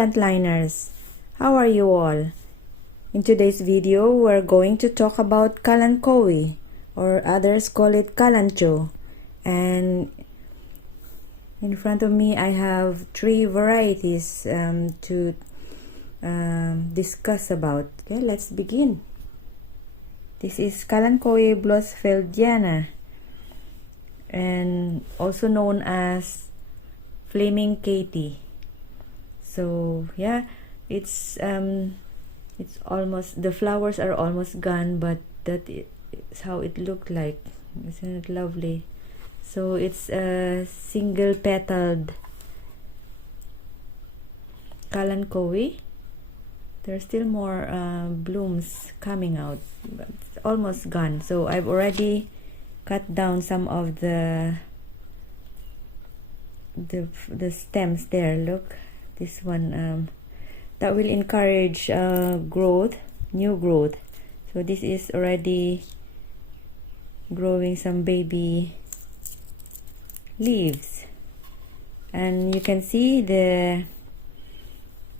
Plantliners, how are you all? In today's video, we're going to talk about Kalanchoe, or others call it Kalanchoe. And in front of me, I have three varieties to discuss about. Okay, let's begin. This is Kalanchoe Blossfeldiana, and also known as Flaming Katie. So yeah, it's almost, the flowers are almost gone, but that is how it looked like. Isn't it lovely? So it's a single petaled Kalanchoe. There's still more blooms coming out, but it's almost gone. So I've already cut down some of the stems there. Look, this one that will encourage growth, new growth. So this is already growing some baby leaves, and you can see the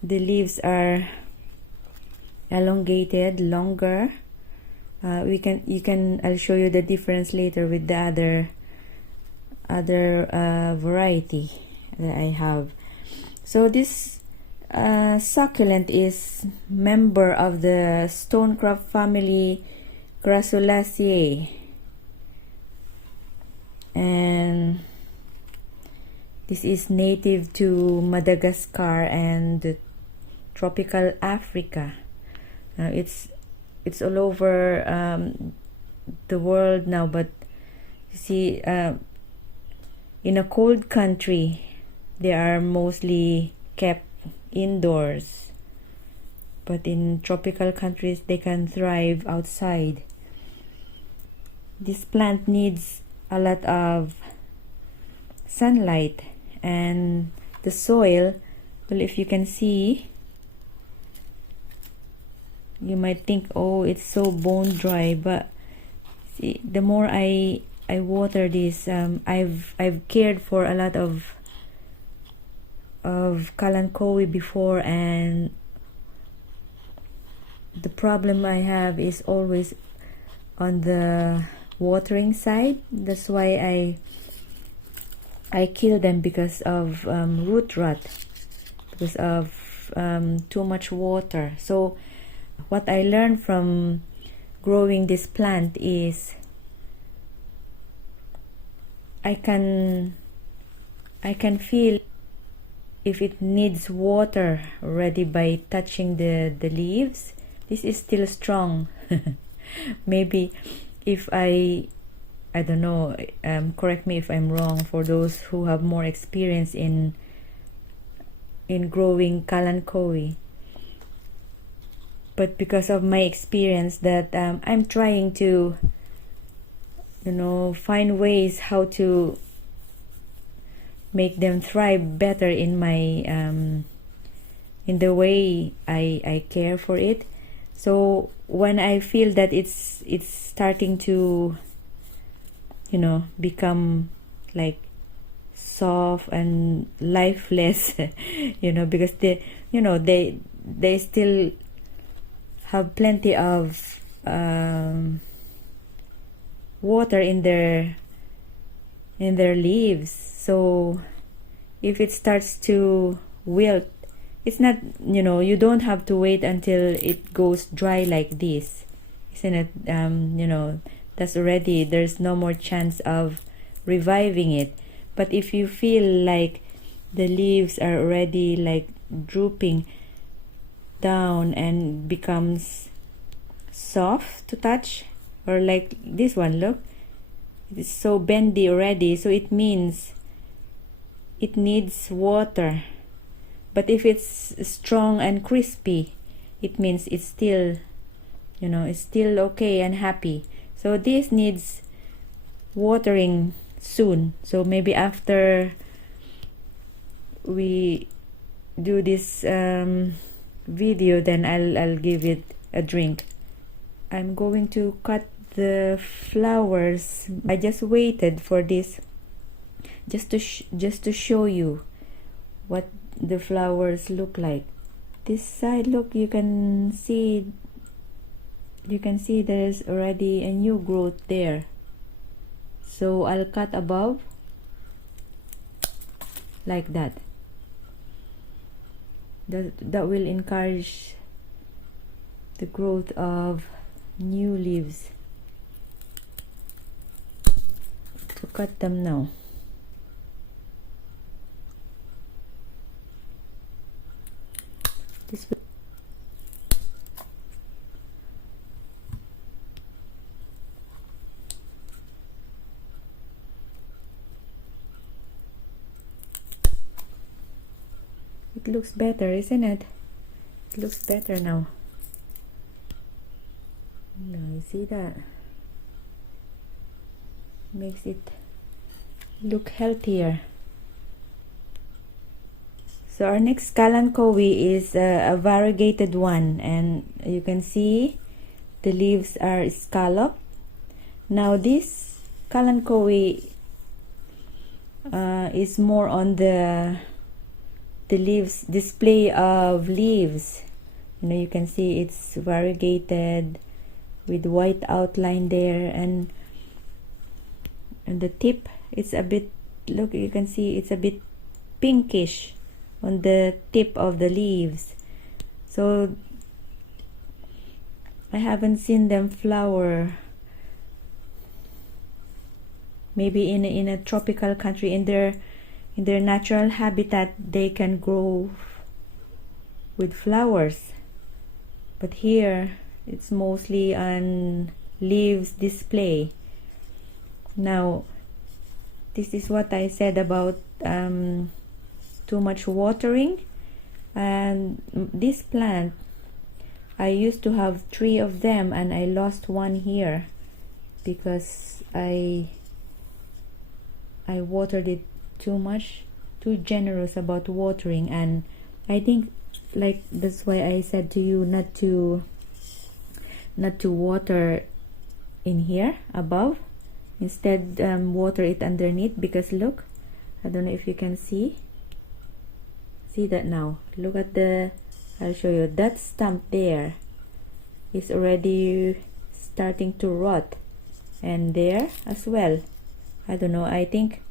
leaves are elongated, longer. I'll show you the difference later with the other variety that I have. So this succulent is member of the stonecrop family Crassulaceae, and this is native to Madagascar and tropical Africa. It's all over the world now, but you see, in a cold country, they are mostly kept indoors, but in tropical countries they can thrive outside. This plant needs a lot of sunlight, and the soil, well, if you can see, you might think, oh, it's so bone dry, but see, the more I water this, I've cared for a lot of Kalanchoe before, and the problem I have is always on the watering side. That's why I kill them, because of root rot, because of too much water. So what I learned from growing this plant is I can feel if it needs water already by touching the leaves. This is still strong. Maybe if I don't know, correct me if I'm wrong, for those who have more experience in growing Kalanchoe. But because of my experience, that I'm trying to, find ways how to make them thrive better in my in the way I care for it. So when I feel that it's starting to become like soft and lifeless, because they still have plenty of water in their leaves. So if it starts to wilt, it's not, you don't have to wait until it goes dry like this, isn't it? That's already, there's no more chance of reviving it. But if you feel like the leaves are already like drooping down and becomes soft to touch, or like this one, look, it's so bendy already, so it means it needs water. But if it's strong and crispy, it means it's still, it's still okay and happy. So this needs watering soon. So maybe after we do this video, then I'll give it a drink. I'm going to cut the flowers. I just waited for this just to show you what the flowers look like. This side, look, you can see there's already a new growth there. So I'll cut above like that. That will encourage the growth of new leaves. To cut them now. This will it looks better, isn't it? It looks better now. Now you see that? Makes it look healthier. So our next Kalanchoe is a variegated one, and you can see the leaves are scalloped. Now this Kalanchoe is more on the leaves, display of leaves. You know, you can see it's variegated with white outline there, and the tip, it's a bit, look, you can see it's a bit pinkish on the tip of the leaves. So I haven't seen them flower. Maybe in a tropical country, in their natural habitat, they can grow with flowers, but here it's mostly on leaves display. Now this is what I said about too much watering. And this plant, I used to have 3 of them, and I lost one here because I watered it too much, too generous about watering. And I think, like, that's why I said to you not to water in here above, instead water it underneath, because look, I don't know if you can see that now. Look at the, I'll show you, that stump there is already starting to rot, and there as well. I don't know, I think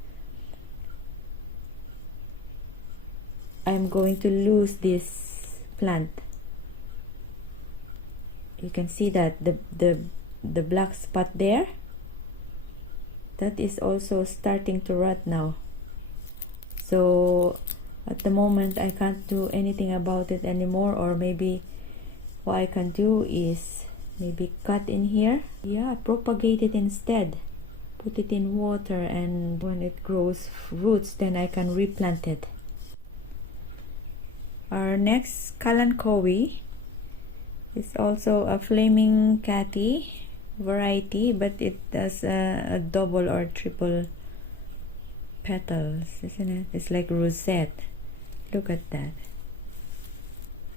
I'm going to lose this plant. You can see that the black spot there, that is also starting to rot now. So at the moment I can't do anything about it anymore, or maybe what I can do is maybe cut in here, yeah, propagate it instead, put it in water, and when it grows roots, then I can replant it. Our next Kalanchoe is also a flaming catty variety, but it does a double or triple petals, isn't it? It's like rosette. Look at that.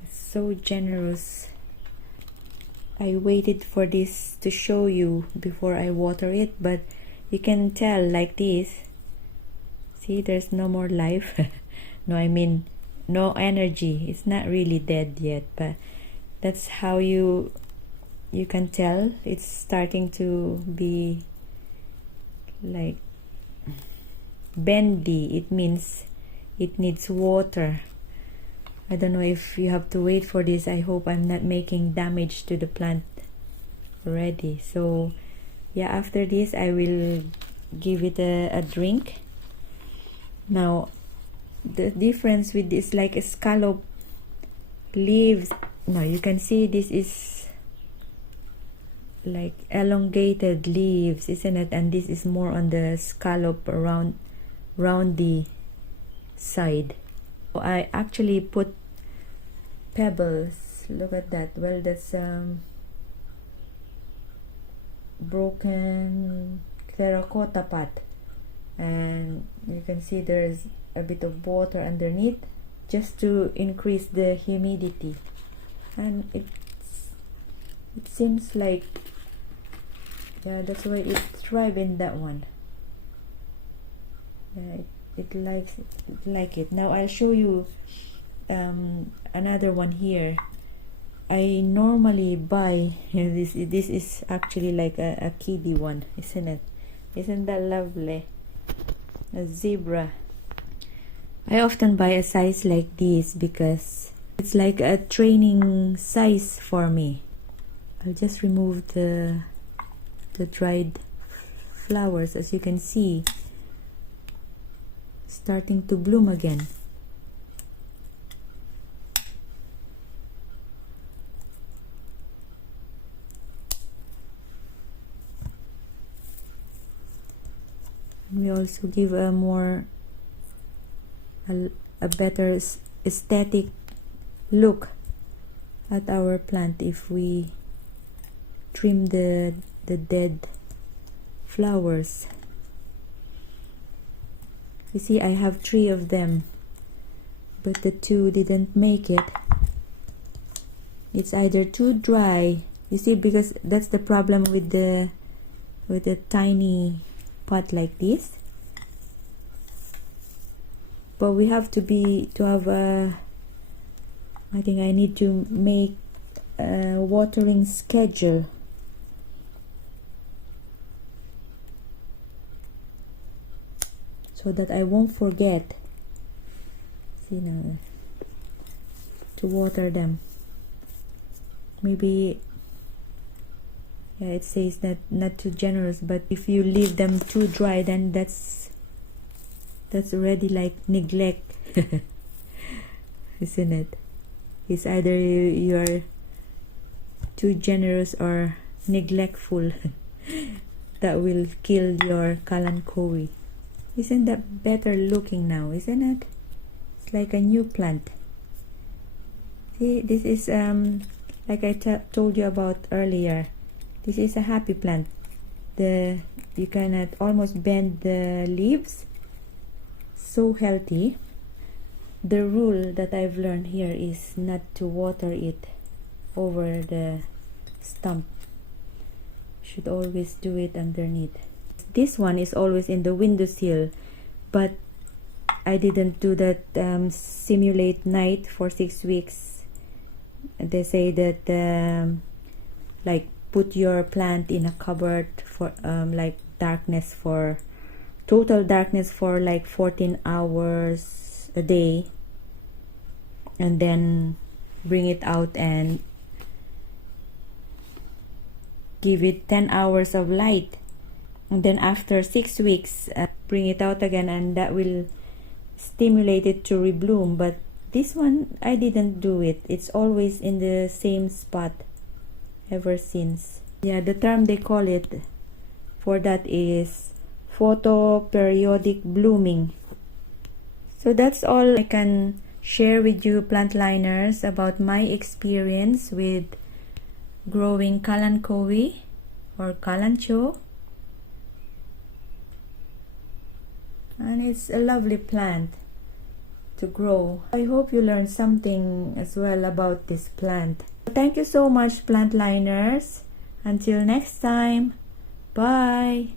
It's so generous. I waited for this to show you before I water it, but you can tell like this. See, there's no more life. No, I mean no energy. It's not really dead yet, but that's how you can tell it's starting to be like bendy. It means it needs water. I don't know if you have to wait for this. I hope I'm not making damage to the plant already. So yeah, after this I will give it a drink. Now the difference with this, like a scallop leaves, now you can see this is like elongated leaves, isn't it? And this is more on the scallop around the side. I actually put pebbles. Look at that. Well, that's broken terracotta pot, and you can see there's a bit of water underneath just to increase the humidity, and it seems like, yeah, that's why it thrives in that one. Yeah, it like it. Now I'll show you another one here. I normally buy this is actually like a kiddie one, isn't it? Isn't that lovely? A zebra. I often buy a size like this because it's like a training size for me. I'll just remove the dried flowers. As you can see, starting to bloom again. We also give a better aesthetic look at our plant if we trim the dead flowers. You see, I have 3 of them, but the 2 didn't make it. It's either too dry, you see, because that's the problem with the tiny pot like this. But we have to have a, I think I need to make a watering schedule. So that I won't forget, see now, to water them. Maybe, yeah, it says that not too generous, but if you leave them too dry, then that's already like neglect. Isn't it? It's either you're too generous or neglectful. That will kill your Kalanchoe. Isn't that better looking now, isn't it? It's like a new plant. See, this is like I told you about earlier. This is a happy plant. You can almost bend the leaves. So healthy. The rule that I've learned here is not to water it over the stump. Should always do it underneath. This one is always in the windowsill, but I didn't do that simulate night for 6 weeks. They say that like put your plant in a cupboard for like darkness, for total darkness for like 14 hours a day, and then bring it out and give it 10 hours of light. And then after 6 weeks, bring it out again, and that will stimulate it to rebloom. But this one, I didn't do it. It's always in the same spot ever since. Yeah, the term they call it for that is photoperiodic blooming. So that's all I can share with you, plant liners, about my experience with growing Kalanchoe or Kalanchoe. And it's a lovely plant to grow. I hope you learned something as well about this plant. Thank you so much, plant liners. Until next time, bye.